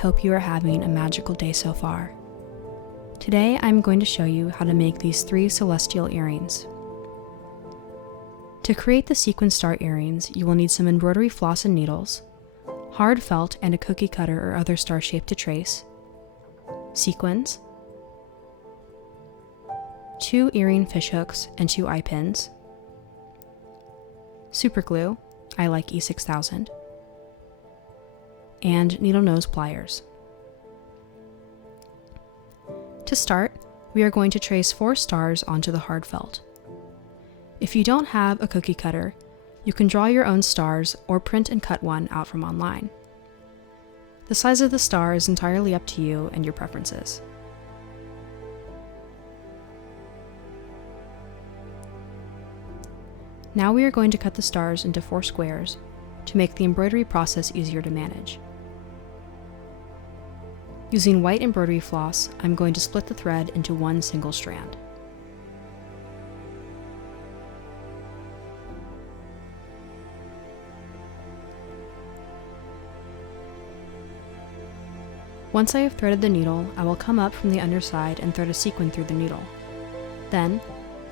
hope you are having a magical day so far. Today I'm going to show you how to make these 3 celestial earrings. To create the Sequin Star earrings, you will need some embroidery floss and needles, hard felt and a cookie cutter or other star shape to trace, sequins, 2 earring fishhooks and 2 eye pins, super glue, I like E6000, and needle nose pliers. To start, we are going to trace 4 stars onto the hard felt. If you don't have a cookie cutter, you can draw your own stars or print and cut one out from online. The size of the star is entirely up to you and your preferences. Now we are going to cut the stars into 4 squares to make the embroidery process easier to manage. Using white embroidery floss, I'm going to split the thread into 1 single strand. Once I have threaded the needle, I will come up from the underside and thread a sequin through the needle. Then,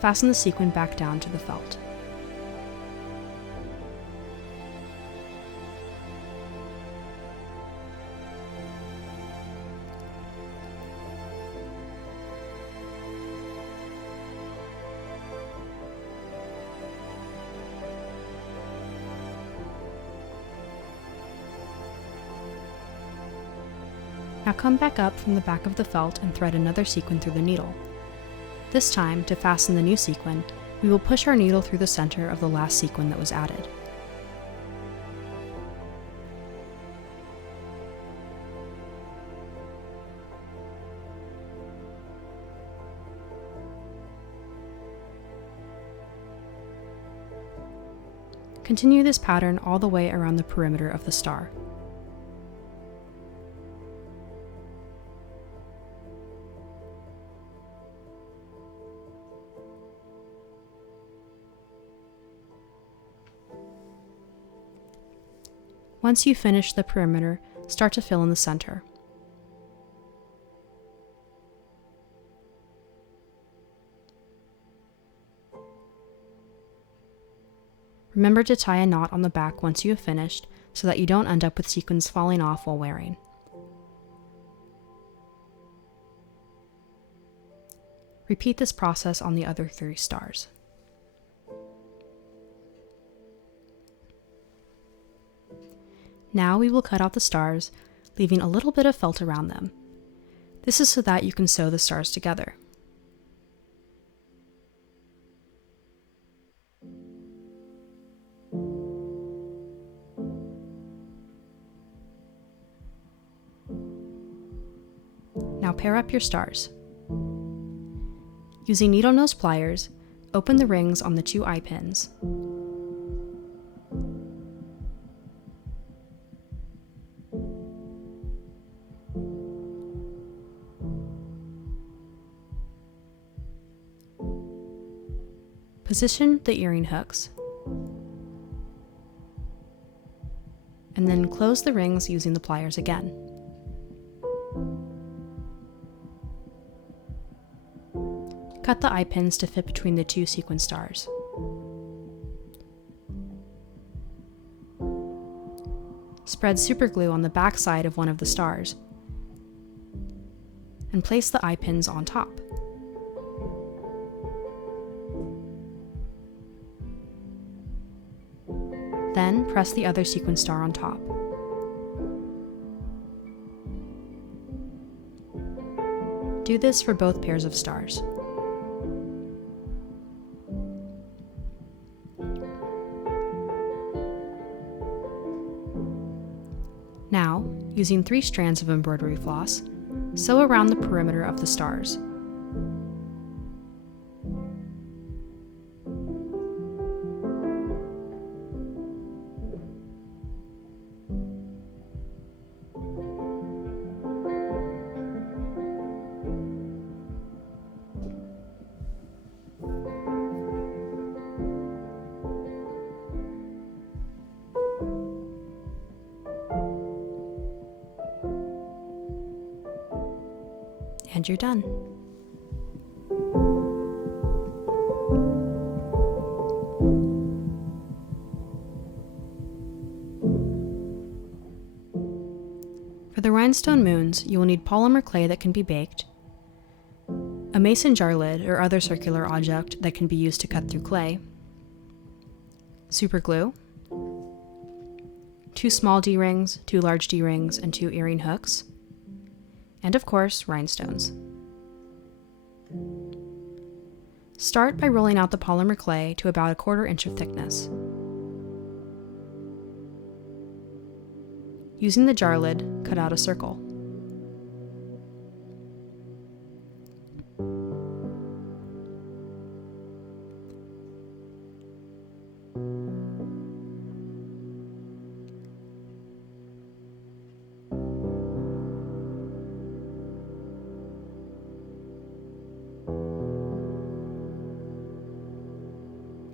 fasten the sequin back down to the felt. Now come back up from the back of the felt and thread another sequin through the needle. This time, to fasten the new sequin, we will push our needle through the center of the last sequin that was added. Continue this pattern all the way around the perimeter of the star. Once you finish the perimeter, start to fill in the center. Remember to tie a knot on the back once you have finished so that you don't end up with sequins falling off while wearing. Repeat this process on the other 3 stars. Now we will cut out the stars, leaving a little bit of felt around them. This is so that you can sew the stars together. Now pair up your stars. Using needle nose pliers, open the rings on the 2 eye pins. Position the earring hooks, and then close the rings using the pliers again. Cut the eye pins to fit between the 2 sequin stars. Spread super glue on the back side of one of the stars, and place the eye pins on top. Then press the other sequin star on top. Do this for both pairs of stars. Now, using 3 strands of embroidery floss, sew around the perimeter of the stars. And you're done. For the Rhinestone Moons, you will need polymer clay that can be baked, a mason jar lid or other circular object that can be used to cut through clay, super glue, 2 small D-rings, 2 large D-rings, and 2 earring hooks, and of course, rhinestones. Start by rolling out the polymer clay to about 1/4 inch of thickness. Using the jar lid, cut out a circle.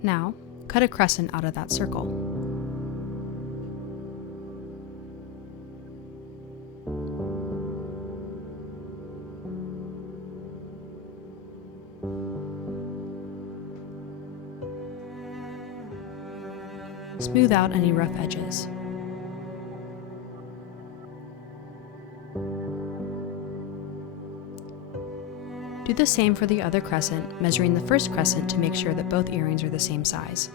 Now, cut a crescent out of that circle. Smooth out any rough edges. Do the same for the other crescent, measuring the first crescent to make sure that both earrings are the same size.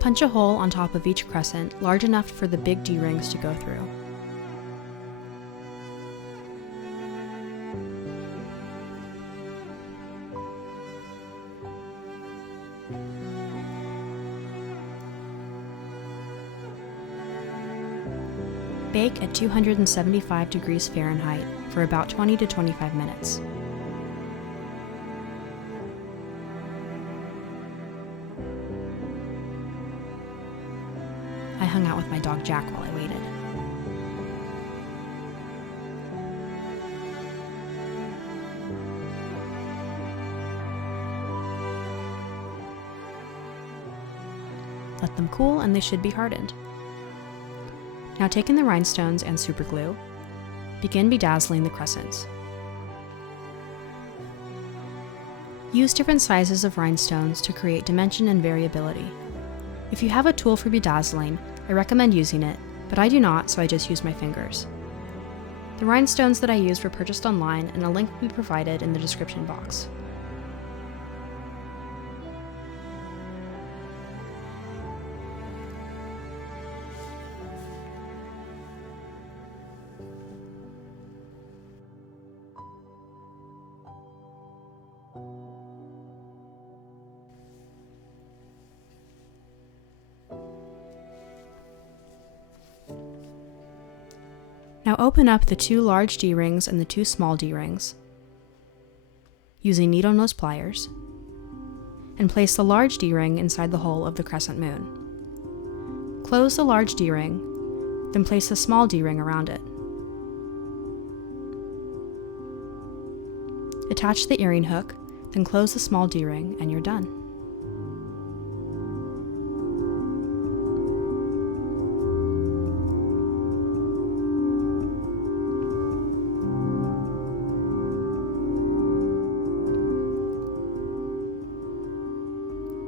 Punch a hole on top of each crescent, large enough for the big D-rings to go through. Bake at 275 degrees Fahrenheit for about 20 to 25 minutes. I hung out with my dog Jack while I waited. Let them cool and they should be hardened. Now taking the rhinestones and super glue, begin bedazzling the crescents. Use different sizes of rhinestones to create dimension and variability. If you have a tool for bedazzling, I recommend using it, but I do not, so I just use my fingers. The rhinestones that I used were purchased online, and a link will be provided in the description box. Now open up the 2 large D-rings and the 2 small D-rings using needle nose pliers, and place the large D-ring inside the hole of the crescent moon. Close the large D-ring, then place the small D-ring around it. Attach the earring hook, then close the small D-ring, and you're done.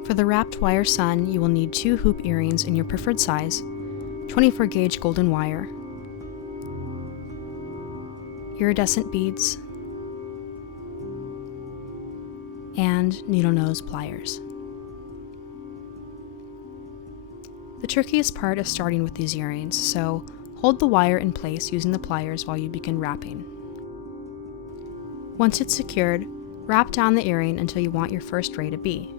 For the wrapped wire sun, you will need 2 hoop earrings in your preferred size, 24 gauge golden wire, iridescent beads, and needle nose pliers. The trickiest part is starting with these earrings, so hold the wire in place using the pliers while you begin wrapping. Once it's secured, wrap down the earring until you want your first ray to be.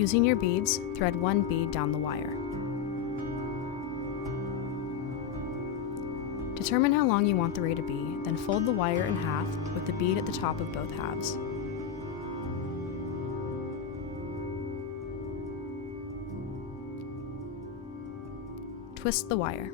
Using your beads, thread one bead down the wire. Determine how long you want the ray to be, then fold the wire in half with the bead at the top of both halves. Twist the wire.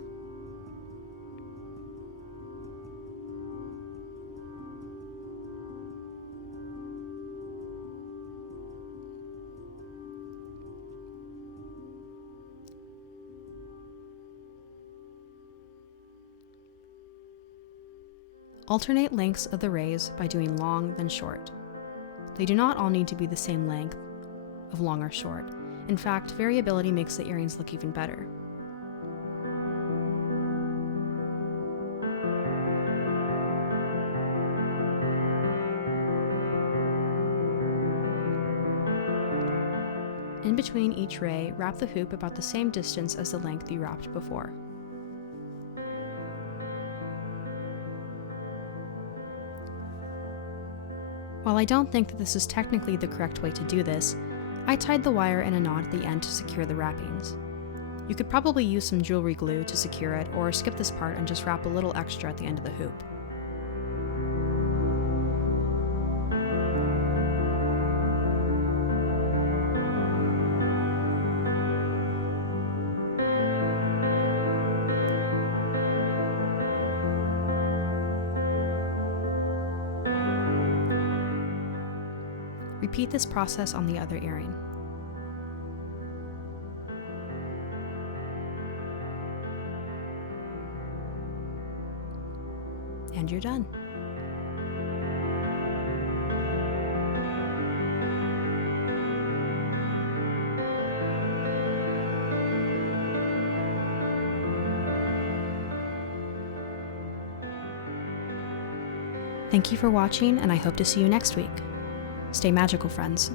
Alternate lengths of the rays by doing long then short. They do not all need to be the same length of long or short. In fact, variability makes the earrings look even better. In between each ray, wrap the hoop about the same distance as the length you wrapped before. While I don't think that this is technically the correct way to do this, I tied the wire in a knot at the end to secure the wrappings. You could probably use some jewelry glue to secure it, or skip this part and just wrap a little extra at the end of the hoop. Repeat this process on the other earring. And you're done. Thank you for watching, and I hope to see you next week. Stay magical, friends.